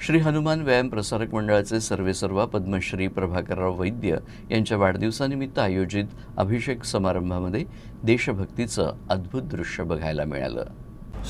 श्री हनुमान व्यायाम प्रसारक मंडळाचे सर्वेसर्वा पद्मश्री प्रभाकरराव वैद्य यांच्या वाढदिवसानिमित्त आयोजित अभिषेक समारंभामध्ये देशभक्तीचं अद्भुत दृश्य बघायला मिळालं।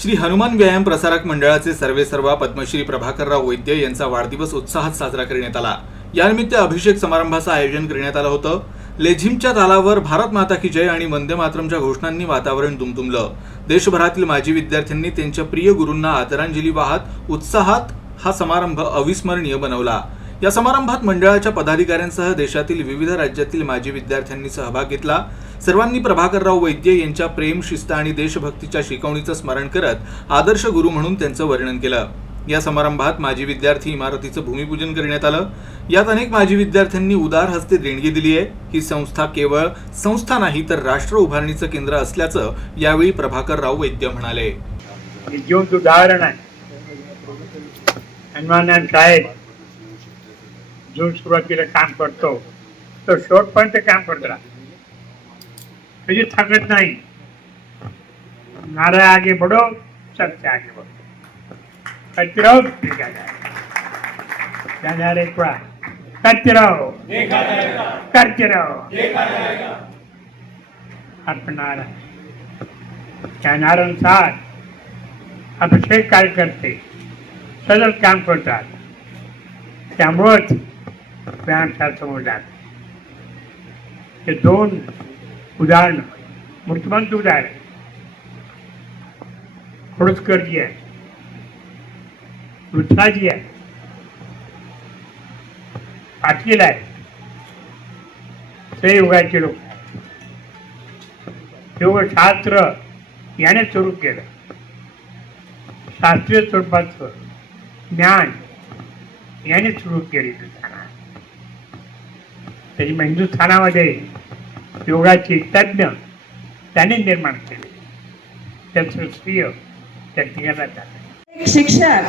श्री हनुमान व्यायाम प्रसारक मंडळाचे सर्वेसर्वा पद्मश्री प्रभाकरराव वैद्य यांचा वाढदिवस उत्साहात साजरा करण्यात आला। यानिमित्त अभिषेक समारंभाचं आयोजन करण्यात आलं होतं। लेझिमच्या तालावर भारत माता की जय आणि वंदे मातरमच्या घोषणांनी वातावरण दुमदुमलं। देशभरातील माजी विद्यार्थ्यांनी त्यांच्या प्रिय गुरूंना आदरांजली वाहत उत्साहात हा समारंभ अविस्मरणीय बनवला। या समारंभात मंडळाच्या पदाधिकाऱ्यांसह देशातील विविध राज्यातील माजी विद्यार्थ्यांनी सहभाग घेतला। सर्वांनी प्रभाकरराव वैद्य यांच्या प्रेम, शिस्त आणि देशभक्तीच्या शिकवणीचं स्मरण करत आदर्श गुरु म्हणून त्यांचं वर्णन केलं। या समारंभात माजी विद्यार्थी इमारतीचं भूमिपूजन करण्यात आलं। यात अनेक माजी विद्यार्थ्यांनी उदार हस्ते देणगी दिली आहे। ही संस्था केवळ संस्था नाही तर राष्ट्र उभारणीचं केंद्र असल्याचं यावेळी प्रभाकरराव वैद्य म्हणाले। जीवंत उदाहरण आहे। हनुमान साहेब जो सुरुवातीला काम करतो तो शेवटपर्यंत काम करत राहतो, कधी थकत नाही। नारा आगे बढ़ो, सबसे आगे बढ़ो, करते रहो, देखा जाएगा। एक बार करते रहो, देखा जाएगा, करते रहो, देखा जाएगा। अपना त्या नारानुसार अभिषेक कार्यकर्ते सतत काम करतात, त्यामुळेच व्यायामशास्त्र बोलतात। हे दोन उदाहरण मूर्तिमंत उदाहरण खोडसकरजी आहे, लुथराजी आहे, पाटील आहे, ते युगाचे लोक। योगशास्त्र याने सुरू केलं। शास्त्रीय स्वरूपाचं ज्ञान याने सुरू केली हिंदुस्थानात। त्याची हिंदुस्थानामध्ये योगाचे तज्ञ त्याने निर्माण केले। त्याचं श्रेय त्या ठिकाणी जातं। एक शिक्षक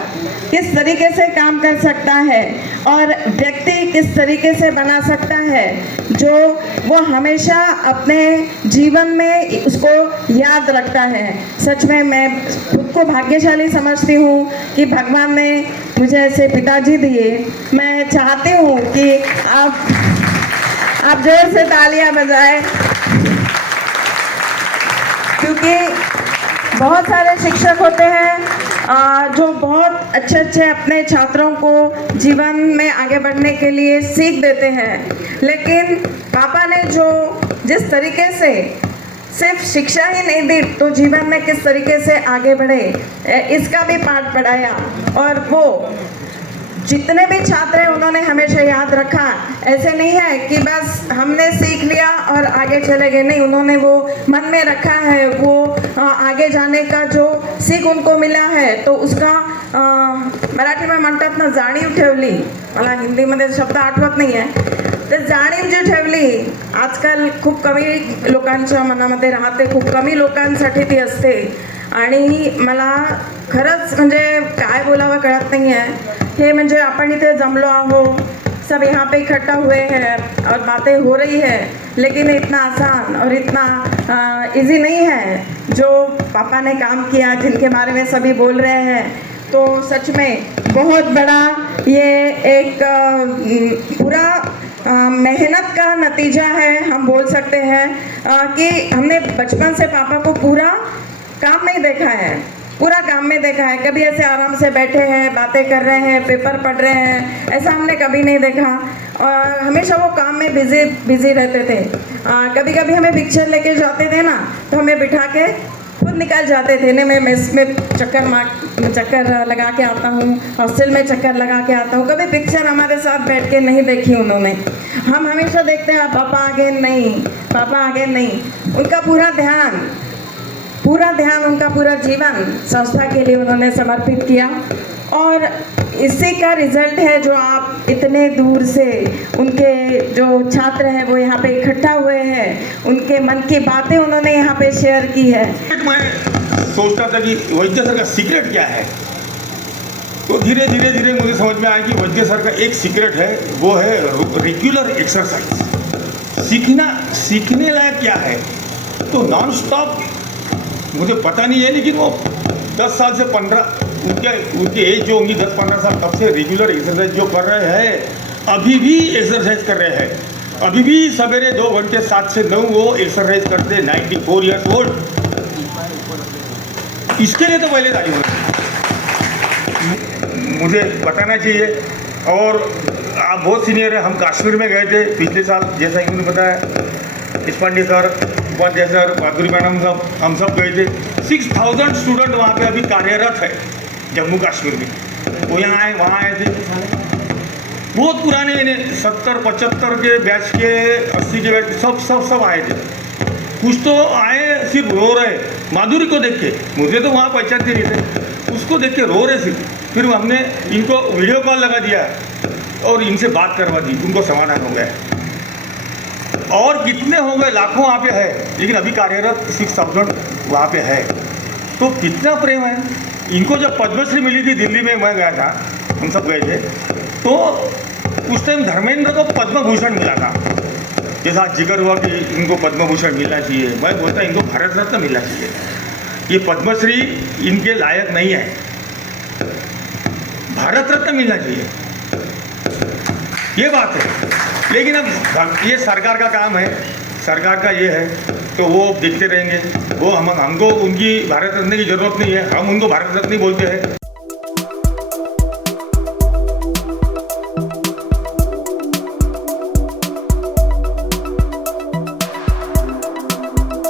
किस तरीके से काम कर सकता है और व्यक्ति किस तरीके से बना सकता है जो वो हमेशा अपने जीवन में उसको याद रखता है। सच में मैं खुद को भाग्यशाली समझती हूँ कि भगवान ने मुझे ऐसे पिताजी दिए। मैं चाहती हूँ कि आप जोर से तालियां बजाएं, क्योंकि बहुत सारे शिक्षक होते हैं जो बहुत अच्छे अपने छात्रों को जीवन में आगे बढ़ने के लिए सीख देते हैं, लेकिन पापा ने जो जिस तरीके से सिर्फ शिक्षा ही नहीं दी तो जीवन में किस तरीके से आगे बढ़े इसका भी पाठ पढ़ाया। और वो जितने भी छात्र हैं उन्होंने हमेशा याद रखा। ऐसे नहीं है कि बस हमने सीख लिया और आगे चले गए, नहीं, उन्होंने वो मन में रखा है। वो आगे जाने का जो सीख उनको मिला है तो उसका मराठी में म्हणतात ना, जाणीव ठेवली। मला हिंदीमध्ये शब्द आठवत नाही आहे। तर जाणीव जी ठेवली आजकाल खूप कमी लोकांच्या मनामध्ये राहते, खूप कमी लोकांसाठी ती असते। आणि मला खरंच म्हणजे काय बोलावं कळत नाही आहे। हे म्हणजे आपण इथे जमलो आहो, सब यहाँ पे इकट्ठा हुए हैं और बातें हो रही है, लेकिन इतना आसान और इतना इजी नहीं है जो पापा ने काम किया, जिनके बारे में सभी बोल रहे हैं। तो सच में बहुत बड़ा ये एक पूरा मेहनत का नतीजा है। हम बोल सकते हैं कि हमने बचपन से पापा को पूरा काम में ही देखा है, पूरा काम में देखा है। कभी ऐसे आराम से बैठे हैं, बातें कर रहे हैं, पेपर पढ़ रहे हैं, ऐसा हमने कभी नहीं देखा। और हमेशा वो काम में बिजी रहते थे। कभी कभी हमें पिक्चर लेके जाते थे ना, तो हमें बिठा के खुद निकल जाते थे। नहीं, मैं मेस में चक्कर लगा के आता हूँ, हॉस्टल में चक्कर लगा के आता हूँ। कभी पिक्चर हमारे साथ बैठ के नहीं देखी उन्होंने। हम हमेशा देखते हैं पापा आगे नहीं, पापा आगे नहीं। उनका पूरा ध्यान, उनका पूरा जीवन संस्था के लिए उन्होंने समर्पित किया। और इसी का रिजल्ट है जो आप इतने दूर से उनके जो छात्र हैं वो यहाँ पे इकट्ठा हुए हैं, उनके मन की बातें उन्होंने यहाँ पे शेयर की है। मैं सोचता था कि वैद्य सर का सीक्रेट क्या है, तो धीरे धीरे मुझे समझ में आया कि वैद्य सर का एक सीक्रेट है, वो है रेगुलर एक्सरसाइज। सीखने लायक क्या है, तो नॉन स्टॉप मुझे पता नहीं है, लेकिन वो 10 साल से 15 उनकी एज जो होंगी 10-15 साल, तब से रेगुलर एक्सरसाइज जो कर रहे हैं, अभी भी एक्सरसाइज कर रहे हैं। अभी भी सवेरे 2 घंटे 7 से 9 वो एक्सरसाइज करते हैं, 94 ईयर्स ओल्ड। इसके लिए तो पहले ताली मुझे बताना चाहिए। और आप बहुत सीनियर है, हम कश्मीर में गए थे पिछले साल, जैसा इन्होंने बताया, इस्पांडे सर, उपाध्याय सर, माधुरी मैडम सब, हम सब गए थे। 6000 स्टूडेंट वहाँ पे अभी कार्यरत है जम्मू कश्मीर में। वो यहाँ आए, वहाँ आए थे, बहुत पुराने 70-75 के बैच के, 80 के बैच के, सब आए थे। कुछ तो आए सिर्फ रो रहे माधुरी को देख के, मुझे तो वहाँ पहचानते नहीं थे, उसको देख के रो रहे सिर्फ। फिर हमने इनको वीडियो कॉल लगा दिया और इनसे बात करवा दी, उनको समाधान हो गया। और कितने हो गए, लाखों वहाँ पे है, लेकिन अभी कार्यरत 6000 वहाँ पे है। तो कितना प्रेम है। इनको जब पद्मश्री मिली थी दिल्ली में, मैं गया था, हम सब गए थे, तो उस टाइम धर्मेंद्र को पद्म भूषण मिला था। जैसा जिक्र हुआ कि इनको पद्म भूषण मिलना चाहिए, मैं बोलता इनको भारत रत्न मिलना चाहिए। ये पद्मश्री इनके लायक नहीं है, भारत रत्न मिलना चाहिए, ये बात है। लेकिन अब ये सरकार का काम है, सरकार का ये है, तो वो देखते रहेंगे। वो हमको उनकी भारत रत्न की जरूरत नहीं है, हम उनको भारत रत्न बोलते हैं।